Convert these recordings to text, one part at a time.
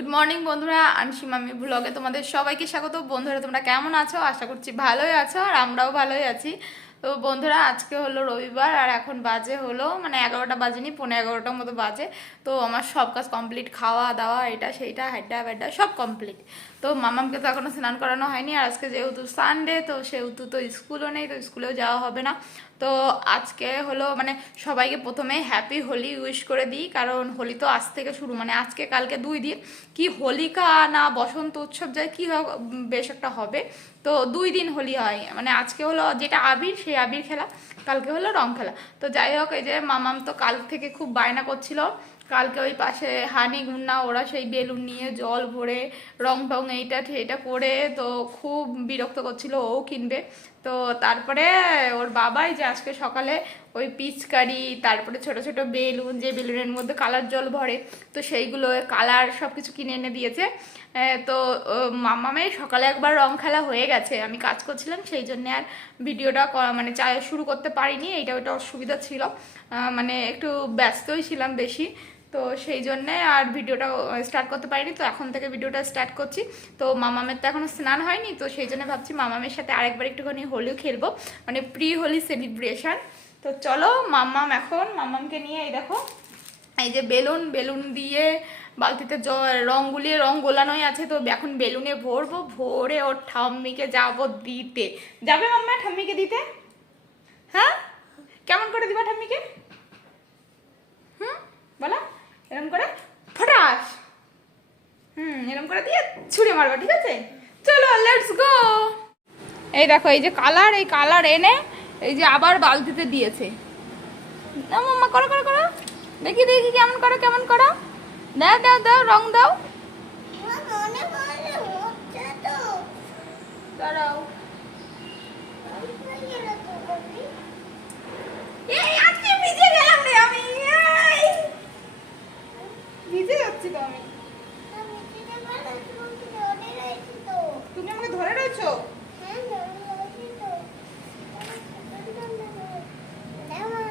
Good morning বন্ধুরা, আনসি মামি ব্লগে তোমাদের সবাইকে স্বাগত। বন্ধুরা তোমরা কেমন আছো? আশা করছি ভালোই আছো, আর আমরাও ভালোই আছি। তো বন্ধুরা আজকে হলো রবিবার, আর এখন বাজে হলো মানে 11টা বাজেনি, 11:15টার মতো বাজে। তো আমার সব কাজ কমপ্লিট, খাওয়া দাওয়া এটা সেইটা হাড্ডা ব্যাড্ডা সব কমপ্লিট। তো মামামকে তো এখনো স্নান করানো হয়নি, আর আজকে যেহেতু সানডে তো সেহেতু তো স্কুলও নেই, তো স্কুলেও যাওয়া হবে না। তো আজকে হলো মানে সবাইকে প্রথমে হ্যাপি হোলি উইশ করে দিই, কারণ হোলি তো আজ থেকে শুরু, মানে আজকে কালকে 2 দিন, কি হোলিকা না বসন্ত উৎসব যায় কি বেশ একটা হবে। তো 2 দিন হোলি হয়, মানে আজকে হলো যেটা আবির সেই আবির খেলা, কালকে হলো রং খেলা। তো যাই হোক, এই যে মামাম তো কাল থেকে খুব বায়না করছিল, কালকে ওই পাশে হানি গুন্না ওরা সেই বেলুন নিয়ে জল ভরে রং টং এইটা এটা করে তো খুব বিরক্ত করছিল, ও কিনবে। তো তারপরে ওর বাবাই যে আজকে সকালে ওই পিচকারি, তারপরে ছোট ছোট বেলুন, যে বেলুনের মধ্যে কালার জল ভরে, তো সেইগুলো কালার সব কিছু কিনে এনে দিয়েছে। তো মামামের সকালে একবার রং খেলা হয়ে গেছে, আমি কাজ করছিলাম সেই জন্য আর ভিডিওটা মানে শুরু করতে পারিনি, এইটা ওইটা অসুবিধা ছিল, মানে একটু ব্যস্তই ছিলাম বেশি, তো সেই জন্যে আর ভিডিওটা স্টার্ট করতে পারিনি। তো এখন থেকে ভিডিওটা স্টার্ট করছি। তো মামামের তো এখনো স্নান হয়নি, তো সেই জন্য ভাবছি মামামের সাথে আরেকবার একটুখানি হোলিও খেলবো, মানে প্রি হোলি সেলিব্রেশন। তো চলো এখন মামামকে নিয়ে এই দেখো, এই যে বেলুন বেলুন দিয়ে বালতিতে রং গুলিয়ে রং গোলানোই আছে, তো এখন বেলুনে ভরবো, ভরে ওর ঠাম্মিকে যাবো দিতে। যাবে মাম্মা ঠাম্মিকে দিতে? হ্যাঁ, কেমন করে দিবা ঠাম্মিকে? বলো, এরকম করে ফটাস, এরকম করে দিয়ে ছুঁড়ে মারবা, ঠিক আছে? চলো লেটস গো। এই দেখো, এই যে কালার, এই কালার এনে এই যে আবার বালতিতে দিয়েছে। দাও মাম্মা, করো করো করো, দেখি দেখি কেমন করো কেমন করো, দাও দাও দাও রং দাও, দাঁড়াও। এই আজকে ভিজে গেলাম রে আমি, ভিজে যাচ্ছি তো আমি। তুমি আমাকে ধরে রয়েছো?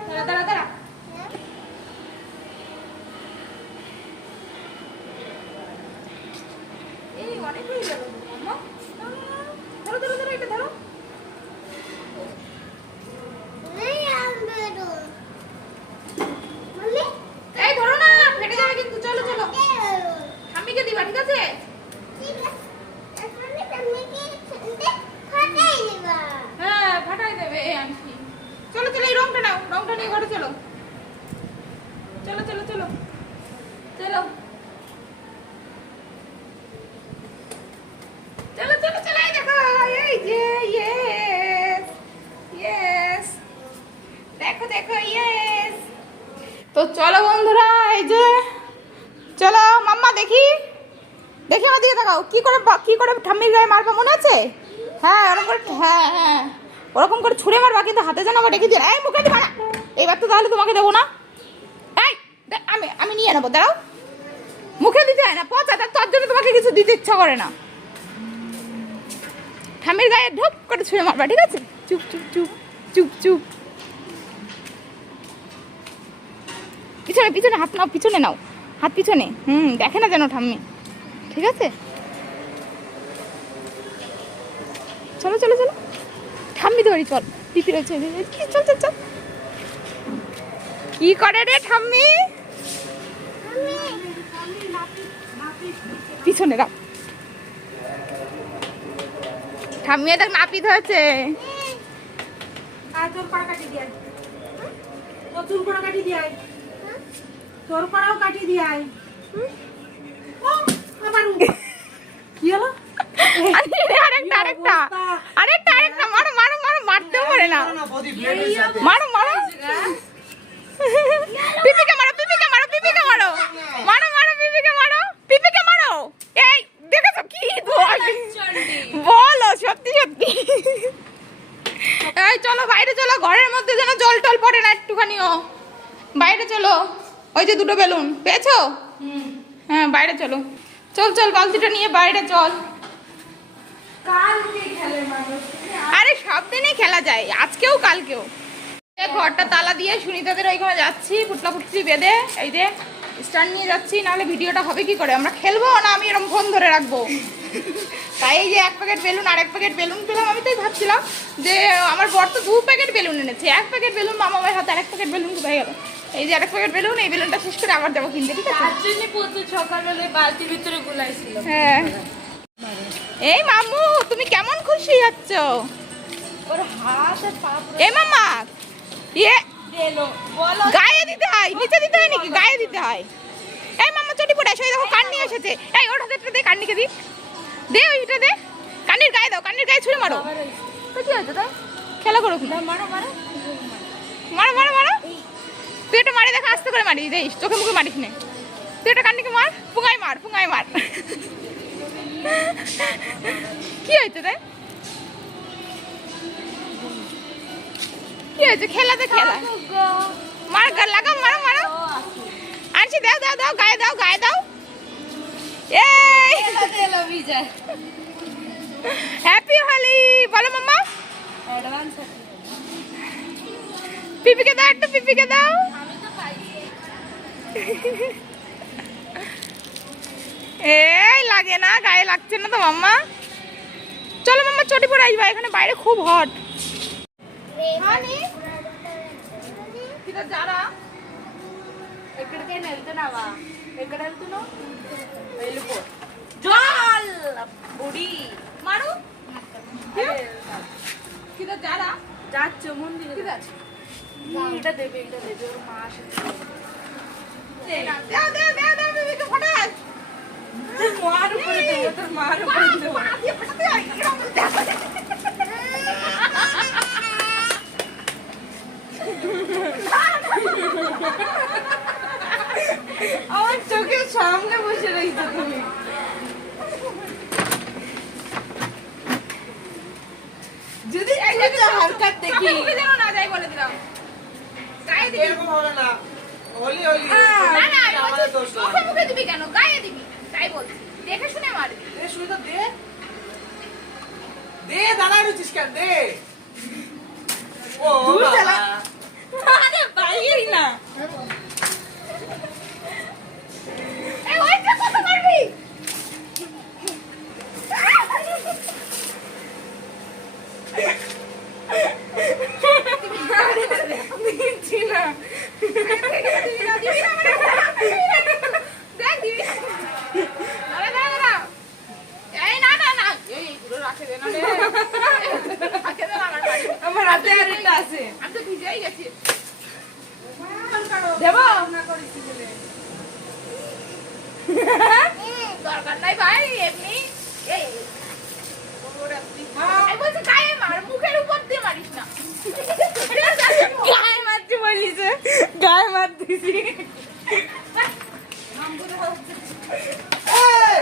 দাঁড়া দাঁড়া দাঁড়া, এই অনেক হয়ে গেল মাম্মা। ধরো ধরো ধরো, এটা ধরো। এই ধরো না, ফেটে যাবে কিন্তু। চলো চলো, ঠাম্মিকে দিবা, ঠিক আছে? হ্যাঁ ফাটাই দেবে আনছি। চলো চলো, এই রংটা নাও, রংটা নিয়ে ঘরে চলো, চলো চলো চলো চলো চলো চলো চলো, এই দেখো, এই যে ইয়েস ইয়েস, দেখো দেখো ইয়েস। তো চলো বন্ধুরা, এই যে চলো মাম্মা, দেখি দেখি আমার দিকে তাকাও, কি করে ঠাম্মির গায়ে মারবা, মনে আছে? হ্যাঁ ওরকম করে, হ্যাঁ হ্যাঁ ওরকম করে ছুঁড়ে মারবা, কিন্তু হাতে যেন আবার রেখে দিয়ে। এই মুখে দিবা না, এইবার তো তাহলে তোমাকে দেবো না। এই আমি আমি নিয়ে নেবো, দাঁড়াও। মুখে দিতে হয় না, পচা, তার জন্য তোমাকে কিছু দিতে ইচ্ছা করে না। ঠাম্মির গায়ে ঢপ করে ছুঁড়ে মারবা, ঠিক আছে? চুপ চুপ চুপ চুপ চুপ, পিছনে পিছনে হাত নাও, পিছনে নাও হাত, পিছনে, দেখে না যেন ঠাম্মি, ঠিক আছে? চলো চলো চলো, ঠাম্মি ধরি, চল, পিপি রয়েছে, চল চল চল। কি করে রে ঠাম্মি? পিছনে রাখ, ঠাম্মি দেখ নাপিত হয়েছে। তোর পাড়া কাটি দিয়ে, তোর চুল পাড়া কাটি দিয়ে, তোর পাড়াও কাটি দিয়ে। কি হলো? আরেকটা আরেকটা আরেকটা আরেকটা, মারো মারো মারো, মারতেও পারে না, মারো মারো, পিপিকে মারো পিপিকে মারো পিপিকে মারো, মারো মারো পিপিকে মারো, পিপিকে মারো। এই দেখেছো কি বলো, সত্যি সত্যি। এই চলো বাইরে চলো, ঘরের মধ্যে যেন জল টল পড়ে না একটুখানিও, বাইরে চলো। ওই যে দুটো বেলুন পেয়েছো? হ্যাঁ বাইরে চলো, চল চল, বালতিটা নিয়ে বাইরে চল। আরে সব দিনই খেলা যায়, আজকেও কালকেও। ঘরটা তালা দিয়ে সুনিতাদের ওইখানে যাচ্ছি, পুটলা পুটলি বেঁধে, এই যে স্ট্যান্ড নিয়ে যাচ্ছি, নাহলে ভিডিওটা হবে কি করে? আমরা খেলবো না আমি এরকম ফোন ধরে রাখবো? তাই এই যে 1 প্যাকেট বেলুন আর 1 প্যাকেট বেলুন পেলাম। আমি তাই ভাবছিলাম যে আমার বর তো 2 প্যাকেট বেলুন এনেছে, 1 প্যাকেট বেলুন মামামের হাতে, আর 1 প্যাকেট বেলুন কোথায় গেল? এই যে 1 প্যাকেট বেলুন, এই বেলুনটা শেষ করে আবার যাবো কিনতে, ঠিক আছে? তার জন্য প্রচুর সকালবেলায় বালতির ভিতরে গুলাইছিল। হ্যাঁ। এই মামু, তুমি কেমন খুশি হচ্ছ? ওর হাত আর পা পুরো এ মামা, ইয়ে গেলো। বলো গায়ে দিতে হয়, নিচে দিতে হয় নাকি? গায়ে দিতে হয়। এই মামা চটি পড়ে আসো, এই দেখো কান নিয়ে এসেছে। এই ওর হাতে দে, কান্নিকে দি, দে ওইটা দে, কান্নির গায়ে দাও, কান্নির গায়ে ছুঁড়ে মারো। আবার হইছে। তো কি হয়েছে তাই? খেলা করুক না। না, মারো মারো। মারো মারো মারো, তুই এটা মারি, দেখা আস্তে করে মারি, দেখিস চোখে মুখে মারিস নে। তুই এটা কান্নিকে মার, পুঙায় মার, পুঙায় মার। কি হয়েছে তাই? কি হয়েছে? খেলাতে খেলা, মার গাল লাগাও, মারো মারো। আনছি, দাও দাও দাও, গায়ে দাও, গায়ে দাও। এই এলো বিজয়। হ্যাপি হোলি বলো মাম্মা। অ্যাডভান্স পিপিকে দাও, একটু পিপিকে দাও। আমি তো পাইছি। এই লাগে না, গায়ে লাগছে না তো মাম্মা। চলো মাম্মা চটি পরে আসবা, এখানে বাইরে খুব হট। যারা ఎక్కడికే వెళ్తున్నావా? ఎక్కడ వెళ్తున్నావు? వెళ్ళిపో. జోల్ బుడి মারু কিদা যারা যাচ্ছ মন্দিরে। কিদা আছে? এটা দেবে ওর মা আসে। দাও দাও দাও দাও, বিবিকে ফটাস। মার উপরে দেবো, তোর মার উপরে দেবো। পা দিয়ে ফটাতে হয়, এরকম দেখো। আমার চোখের সামনে বসে রয়েছো তুমি। যদি একটা হারকাত দেখি মুখে যেন না যাই বলে দিলাম। গায়ে দিবি এরকম হবে না। হোলি হোলি না না, আমি আমাদের বলছি, দোষ না। মুখে মুখে দিবি কেন? গায়ে দিবি, তাই বলছি। দেখে শুনে মারবি। দে শুনে তো দে। দে দাঁড়ায় রয়েছিস কেন? দে। ও দূর বাবা। চালা। আরে বাইরেই না। এই ওইটা কত মারবি? দিচ্ছি না। দিবি না, দিবি না, দেখ দিবি না। দাঁড়া, দাঁড়া, দাঁড়া। এই না, না, না। এই, পুরো রাখে দে না রে। রাখে দে না, আমার বাড়ি। আমার হাতে আর একটা আছে। আমি তো ভিজেই গেছি। দেবো? দরকার নাই ভাই, এমনি। এই, আমি বলছি গায়ে মার, মুখের উপর দিয়ে মারিস না। গায়ে মারতে বলিছে, গায়ে মার দিছি। এই!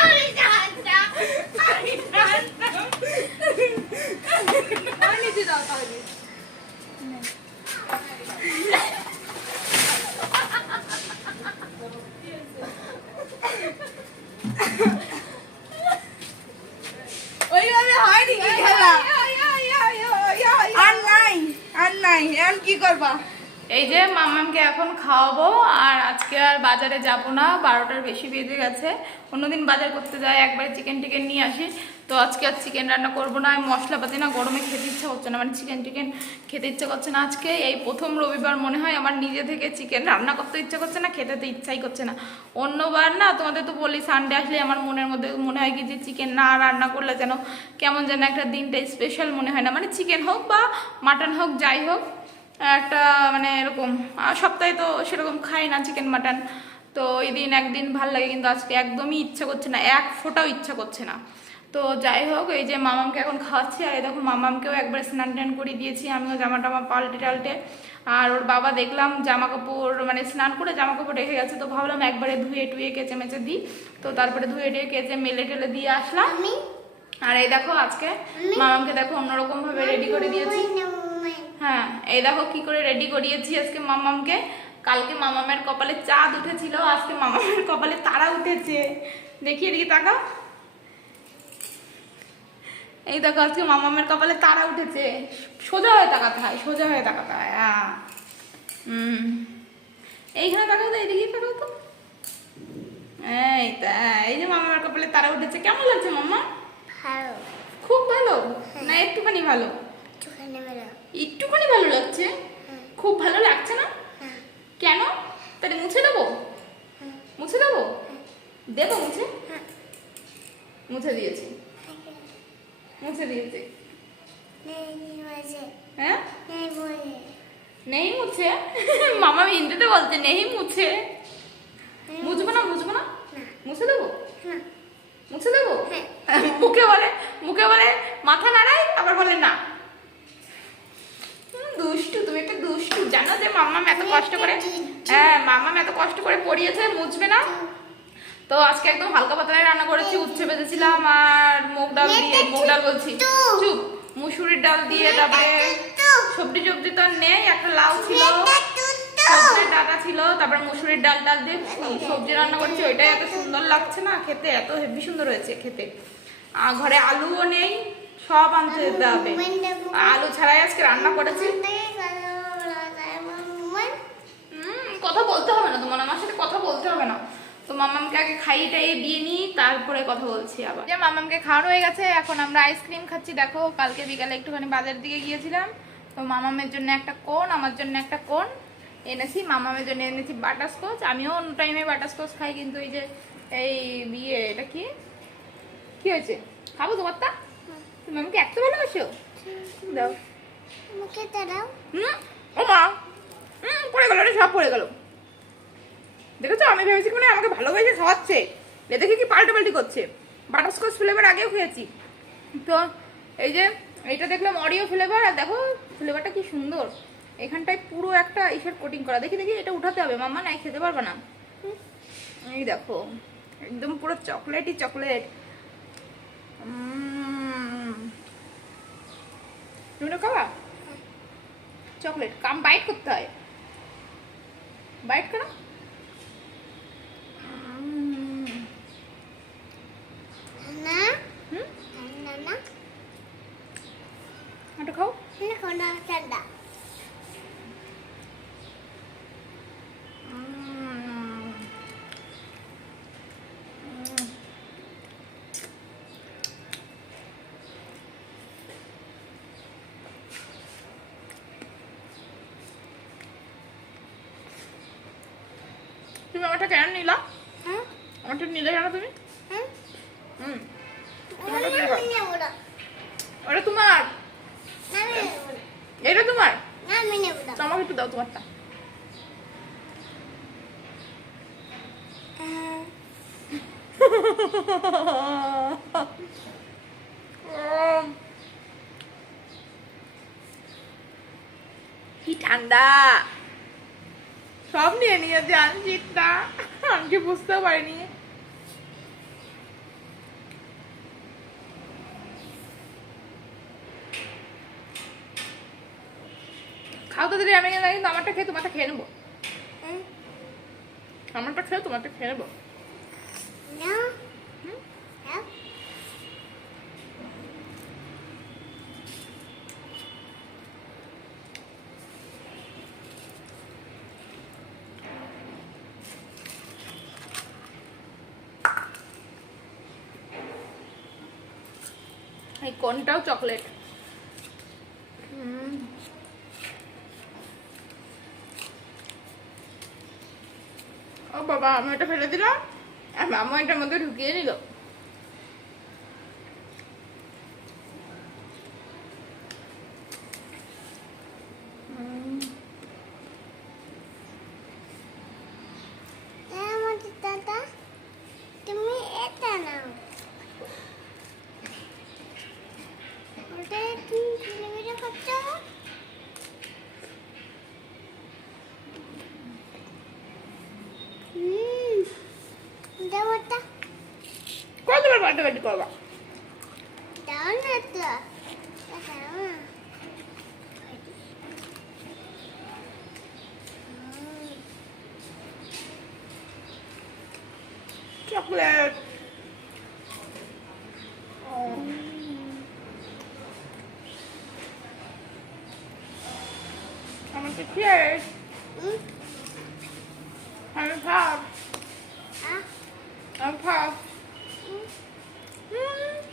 আমি জানি না, আমি জানি না। আর নিচে যাও তাহলে। ওইভাবে হয়নি কি খেলা? আর নাই, আর নাই। এখন কি করবা? এই যে মামামকে এখন খাওয়াবো, আর আজকে আর বাজারে যাব না, 12টার বেশি বেজে গেছে। অন্যদিন বাজার করতে যাই, একবারে চিকেন টিকেন নিয়ে আসি। তো আজকে আর চিকেন রান্না করবো না, আমি মশলাপাতি না গরমে খেতে ইচ্ছা করছে না, মানে চিকেন টিকেন খেতে ইচ্ছা করছে না। আজকে এই প্রথম রবিবার মনে হয় আমার নিজে থেকে চিকেন রান্না করতে ইচ্ছা করছে না, খেতে তো ইচ্ছাই করছে না। অন্যবার না তোমাদের তো বলি, সানডে আসলে আমার মনের মধ্যে মনে হয় কি যে চিকেন না রান্না করলে যেন কেমন যেন একটা দিনটা স্পেশাল মনে হয় না, মানে চিকেন হোক বা মাটন হোক যাই হোক একটা মানে এরকম। সপ্তাহে তো সেরকম খাই না চিকেন মাটন, তো এই দিন একদিন ভাল লাগে, কিন্তু আজকে একদমই ইচ্ছা করছে না, এক ফোঁটাও ইচ্ছা করছে না। তো যাই হোক, এই যে মামামকে এখন খাওয়াচ্ছি, আর এই দেখো মামামকেও একবার স্নান টান করে দিয়েছি, আমিও জামা টামা পাল্টে টাল্টে। আর ওর বাবা দেখলাম জামা কাপড় মানে স্নান করে জামা কাপড় রেখে গেছে, তো ভাবলাম একবারে ধুয়ে টুয়ে কেচে মেচে দিই। তো তারপরে ধুয়ে টুয়ে কেচে মেলে টেলে দিয়ে আসলাম। আর এই দেখো আজকে মামামকে দেখো অন্যরকম ভাবে রেডি করে দিয়েছি। হ্যাঁ, এই দেখো কি করে রেডি করিয়েছি আজকে মামামকে। কালকে মামামের কপালে চাঁদ উঠেছিল, আজকে মামামের কপালে তারা উঠেছে। দেখি এদিকে তাকাও, এই দেখো আজকে মামামের কপালে তারা উঠেছে। সোজা হয়ে তাকাতে হয়, সোজা হয়ে তাকাতে হয়। এইখানে তাকাও তো, এইদিকে তাকাও তো। এই তাই, এই যে মামার কপালে তারা উঠেছে, কেমন লাগছে মাম্মা? ভালো খুব ভালো না একটুখানি ভালো? একটুখানি ভালো একটুখানি ভালো লাগছে, খুব ভালো লাগছে না? হ্যাঁ কেন? তাহলে মুছে দেবো? মুছে দেবো? দেবো মুছে? হ্যাঁ মুছে দিয়েছি, মুছে দিয়েছি। নেই বাজে হ্যাঁ নেই বলে নেই মুছে? মামা হিন্দিতে বলতে নেই মুছে। মুছবো না, মুছবো না, মুছে দেবো? হ্যাঁ মুছে দেবো? হ্যাঁ। মুখে বলে মাথা নাড়াই, আবার বলে না। দুষ্টু, তুমি একটা দুষ্টু। জানো যে মাম্মাম এত কষ্ট করে, হ্যাঁ মাম্মাম এত কষ্ট করে পড়িয়েছে, মুছবে না। তো আজকে একদম হালকা পাতলাই রান্না করেছি, উচ্ছে ভেজেছিলাম আর মুগ ডাল দিয়ে, মুগ ডাল বলছি, চুপ, মুসুরির ডাল দিয়ে, তারপরে সবজি টবজি তো আর নেই, একটা লাউ ছিল, সবজির ডাটা ছিল, তারপরে মুসুরির ডাল দিয়ে সবজি রান্না করছি। ওইটাই এত সুন্দর লাগছে না খেতে, এত হেভি সুন্দর হয়েছে খেতে। আর ঘরে আলুও নেই, সব আনতে যেতে হবে। আলু ছাড়াই আজকে রান্না করেছি। কথা বলতে হবে না তোমার, আমার সাথে কথা বলতে হবে না। তো মামামকে আগে খাইয়ে টাইয়ে দিয়ে নিই, তারপরে কথা বলছি আবার। যে মামামকে খাওয়ানো হয়ে গেছে, এখন আমরা আইসক্রিম খাচ্ছি। দেখো কালকে বিকালে একটুখানি বাজার দিকে গিয়েছিলাম, তো মামামের জন্য একটা কোন, আমার জন্য একটা কোন এনেছি। মামামের জন্য এনেছি বাটারস্কচ। আমিও অন্য টাইমে বাটারস্কচ খাই, কিন্তু এই যে এই বিয়ে, এটা কি কি হয়েছে? খাবো তোমারটা? তুমি আমাকে এত ভালোবাসো? দাও। মুখে দাঁড়াও ও মা, পড়ে গেল রে, সব পড়ে গেল। দেখেছো, আমি ভেবেছি মানে আমাকে ভালোবেসে খাওয়াচ্ছে, এ দেখে কি পাল্টাপাল্টি করছে। বাটারস্কচ ফ্লেভার আগেও খেয়েছি, তো এই যে এইটা দেখলাম অরিও ফ্লেভার, আর দেখো ফ্লেভারটা কি সুন্দর। এখানটায় পুরো একটা ইসের কোটিং করা। দেখি দেখি, এটা উঠাতে হবে মাম্মা, নাই খেতে পারবে না। এই দেখো একদম পুরো চকলেটই চকলেট। তুমি খাবা চকলেট? কাম বাইট করতে হয়, বাইট করো। না হুম, না না একটু খাও। না ঠান্ডা তুমি আমারটা কেন নিলা? হ্যাঁ আমারটা নিলে কেন তুমি? হ্যাঁ হুম, আমি ওটা নেব না তোমার, আমি নেব না এটা তোমার। আমি নেব না তো আমাকে একটু দাও তোমারটা। কি ঠান্ডা, সব নিয়ে নিয়েছে আনজিতটা, আমি বুঝতেও পারিনি। খাও তো দিদি, আমি কিন্তু আমারটা খেয়ে তোমারটা খেয়ে নেবো। আমারটা খেয়ে তোমারটা খেয়ে নেবো। না হ্যাঁ এই কোনটাও চকলেট। ও বাবা, আমি এটা ফেলে দিলাম আর মামা এটার মধ্যে ঢুকিয়ে নিল। আমাদের দাদা তুমি এটা নাও ওটা তুমি কিলোমিটার করছো দেওয়াটা কতবার পাল্টাপাল্টি করবা? দাও না তো দাও না চকলেট। আমাকে শেষ। খাও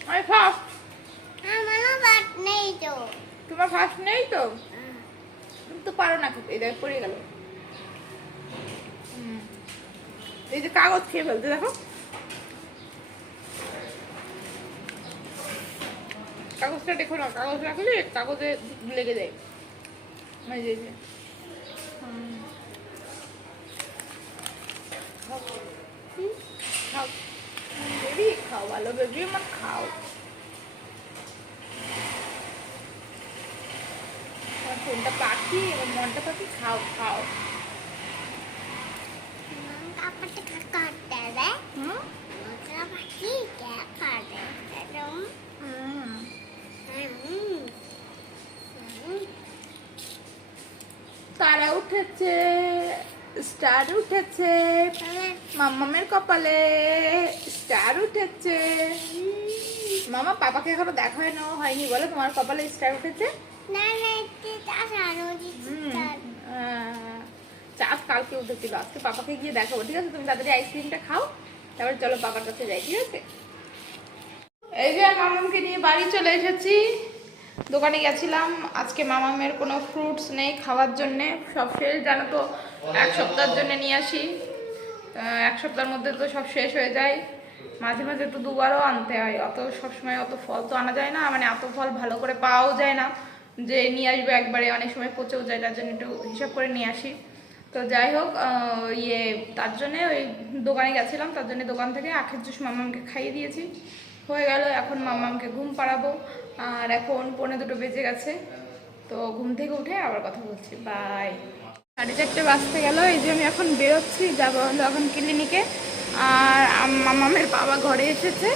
আমি খাও আমারও ভাত নেই তো তোমার ফার্স্ট নেই তো তুমি তো পারো না খেতে, এই দেখ পড়ে গেল। এই যে কাগজ খেয়ে ফেলতে দেখো, কাগজটা দেখো না, কাগজ রাখলে কাগজে লেগে যায়। এই যে, এই যে। খাও বেবি, খাও ভালো বেবি আমার, খাও। আমার ফোনটা পাখি, আমার মনটা পাখি, খাও খাও। কাপড়টা কাটতে হবে হুম মশলা পাখি কে কাটে এরকম হুম তারা উঠেছে, স্টার উঠেছে, মাম্মামের কপালে স্টার উঠেছে। মামা পাপাকে এখনো দেখা হয়নি বলে তোমার কপালে স্টার উঠেছে। না না এটা সানো দিচ্ছি চাঁদ কালকে উঠেছিল, আজকে পাপাকে গিয়ে দেখাবো, ঠিক আছে? তুমি তাড়াতাড়ি আইসক্রিমটা খাও, তারপরে চলো পাপার কাছে যাই, ঠিক আছে? এই যে মামামকে নিয়ে বাড়ি চলে এসেছি। দোকানে গেছিলাম, আজকে মামামের কোনো ফ্রুটস নেই খাওয়ার জন্যে, সব শেষ। জানো তো 1 সপ্তাহের জন্য নিয়ে আসি, 1 সপ্তাহের মধ্যে তো সব শেষ হয়ে যায়। মাঝে মাঝে তো 2বারও আনতে হয়, অত সবসময় অত ফল তো আনা যায় না, মানে এত ফল ভালো করে পাওয়াও যায় না যে নিয়ে আসবো একবারে, অনেক সময় পচেও যায়, তার জন্য একটু হিসাব করে নিয়ে আসি। তো যাই হোক, তার জন্যে ওই দোকানে গেছিলাম, তার জন্য দোকান থেকে আখের জুস মামামকে খাইয়ে দিয়েছি, হয়ে গেল। এখন মামামকে ঘুম পাড়াবো, আর এখন 2:45 বেজে গেছে, তো ঘুম থেকে উঠে আবার কথা বলছি। বাই। 4:30 বাজতে গেল, এই যে আমি এখন বেরোচ্ছি, যাবো হলো এখন ক্লিনিকে। আর মামামের বাবা ঘরে এসেছে,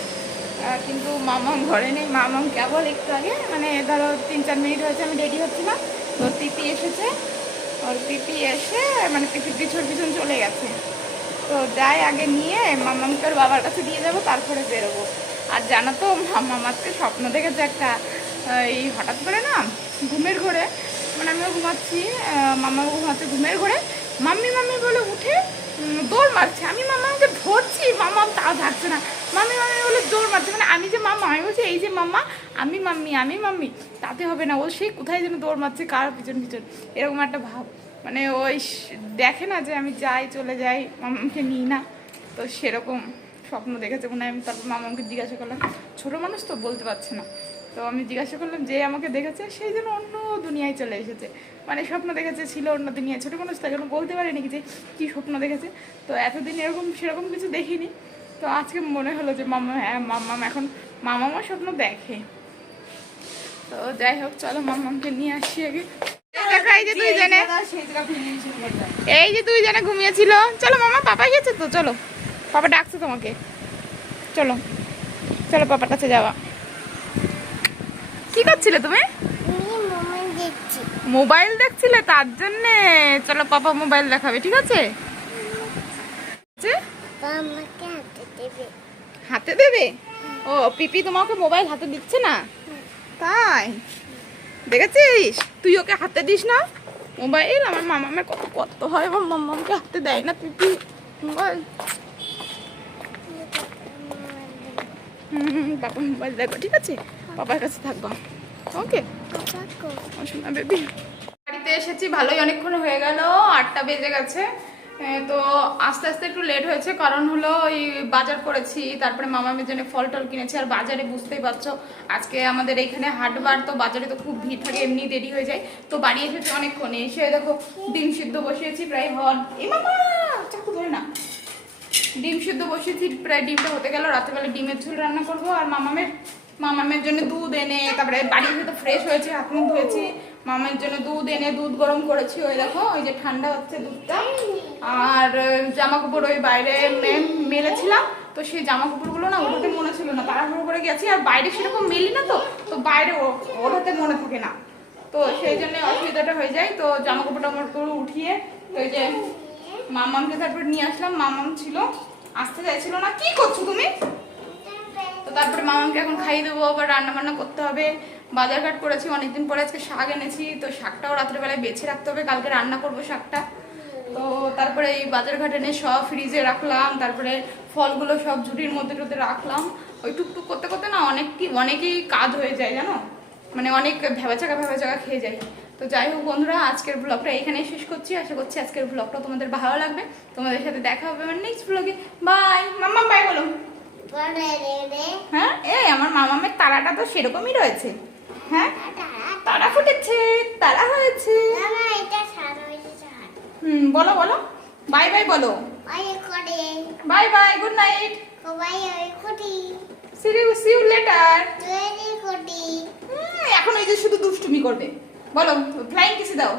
কিন্তু মামাম ঘরে নেই। মামাম কেবল একটু আগে, মানে ধরো 3-4 মিনিট হয়েছে আমি রেডি হচ্ছিলাম, তো পিপি এসেছে, ওর পিপি এসে মানে পিপির পিছন পিছন চলে গেছে। তো যাই আগে নিয়ে মামামকে ওর বাবার কাছে দিয়ে যাবো, তারপরে বেরোবো। আর জানো তো মামাম আজকে স্বপ্ন দেখেছে একটা, এই হঠাৎ করে না ঘুমের ঘোরে, মানে আমিও ঘুমাচ্ছি, মামাও ঘুমাচ্ছে, ঘুমের ঘোরে মাম্মি মাম্মি বলে উঠে দৌড় মারছে। আমি মামাকে ধরছি, মামা তাও থাকছে না, মাম্মি মাম্মি বলে দৌড় মারছে। মানে আমি যে মাম্মা, আমি বলছি এই যে মাম্মা, আমি মাম্মি আমি মাম্মি, তাতে হবে না, ও সেই কোথায় যেন দৌড় মারছে, কার পিছন পিছন, এরকম একটা ভাব। মানে ওই দেখে না যে আমি যাই, চলে যাই, মামাকে নিই না, তো সেরকম স্বপ্ন দেখেছে মনে হয়। আমি তারপর মামাকে জিজ্ঞাসা করলাম, ছোটো মানুষ তো বলতে পারছে না, তো আমি জিজ্ঞাসা করলাম যে আমাকে দেখেছে, সেই জন্য অন্য দুনিয়ায় চলে এসেছে, মানে স্বপ্ন দেখেছে, ছিল অন্য দুনিয়ায়। ছোটো মানুষ তাই জন্য বলতে পারেনি যে কী স্বপ্ন দেখেছে, তো এতদিন এরকম সেরকম কিছু দেখিনি। তো আজকে মনে হলো যে মাম্মা, হ্যাঁ মাম্মাম এখন মামামা স্বপ্ন দেখে। তো যাই হোক, চলো মাম্মামকে নিয়ে আসি আগে। এই যে দুইজনে, এই যে দুইজনে ঘুমিয়েছিল। চলো মামা, পাপা গেছে তো, চলো পাপা ডাকছে তোমাকে, চলো চলো পাপার কাছে যাওয়া। কি করছিলে তুমি? মোবাইল দেখছি মোবাইল দেখছিলে, তার জন্যে? চলো পাপা মোবাইল দেখাবে, ঠিক আছে? আমাকে হাতে দেবে হাতে দেবে? ও পিপি তোমাকে মোবাইল হাতে দিচ্ছে না, তাই? দেখেছিস, তুই ওকে হাতে দিস না মোবাইল। আমার মামামের কত কত হয়, আমার মামামকে হাতে দেয় না পিপি মোবাইল। পাপা মোবাইল দেখো, ঠিক আছে? পাপার কাছে থাকবো, ওকে শোনা বেবি। বাড়িতে এসেছি, ভালোই অনেকক্ষণ হয়ে গেল, 8টা বেজে গেছে। তো আস্তে আস্তে একটু লেট হয়েছে, কারণ হলো ওই বাজার করেছি, তারপরে মামামের জন্য ফল টল কিনেছি। আর বাজারে বুঝতেই পারছো আজকে আমাদের এখানে হাটবার, তো বাজারে তো খুব ভিড় থাকে, এমনি দেরি হয়ে যায়। তো বাড়ি এসেছি অনেকক্ষণ, এসে দেখো ডিম সিদ্ধ বসিয়েছি, প্রায় এই মামা চাকু ধরে না, ডিম সিদ্ধ বসিয়েছি, প্রায় ডিমটা হতে গেল। রাত্রেবেলা ডিমের ঝোল রান্না করবো। আর মামামের জন্য দুধ এনে, তারপরে বাড়ি এসে তো ফ্রেশ হয়েছে, হাত মুখ ধুয়েছি, মামার জন্য দুধ এনে দুধ গরম করেছি, ওই দেখো ওই যে ঠান্ডা হচ্ছে দুধটা। আর জামা কাপড় ওই বাইরে মেলেছিলাম, তো সেই জামা কাপড়গুলো না ওটাতে মনে ছিল না, তাড়াহুড়ো করে গেছি, আর বাইরে সেরকম মেলি না, তো বাইরে ওটাতে মনে থাকে না, তো সেই জন্য অসুবিধাটা হয়ে যায়। তো জামা কাপড়টা আমার করে উঠিয়ে, তো ওই যে মামামকে তারপর নিয়ে আসলাম, মামাম ছিল, আসতে চাইছিল না। কি করছো তুমি? তো তারপরে মামামকে এখন খাইয়ে দেবো, আবার রান্না বান্না করতে হবে। বাজারঘাট করেছি অনেকদিন পরে, আজকে শাক এনেছি, তো শাকটাও রাত্রেবেলায় বেছে রাখতে হবে, কালকে রান্না করবো শাকটা। তো তো তারপরে এই বাজার ঘাট এনে সব ফ্রিজে রাখলাম, তারপরে ফলগুলো সব ঝুড়ির মধ্যে টুতে রাখলাম। ওই টুকটুক করতে করতে না অনেকেই কাজ হয়ে যায় জানো, মানে অনেক ভেবাচাকা খেয়ে যায়। তো যাই হোক বন্ধুরা, আজকের ব্লগটা এখানেই শেষ করছি। আশা করছি আজকের ব্লগটা তোমাদের ভালো লাগবে। তোমাদের সাথে দেখা হবে আমার নেক্সট ব্লগে। বাই মাম্মা, বাই বলো। হ্যাঁ, এই আমার মামামের তারাটা তো সেরকমই রয়েছে। হ্যাঁ, তারা ফুটেছে, তারা হয়েছে। বলো বলো, বাই বাই বলো। Bye bye, good night, see you later. এখন এই যে শুধু দুষ্টুমি করবে, বলো ফ্লাইং কিসে দাও।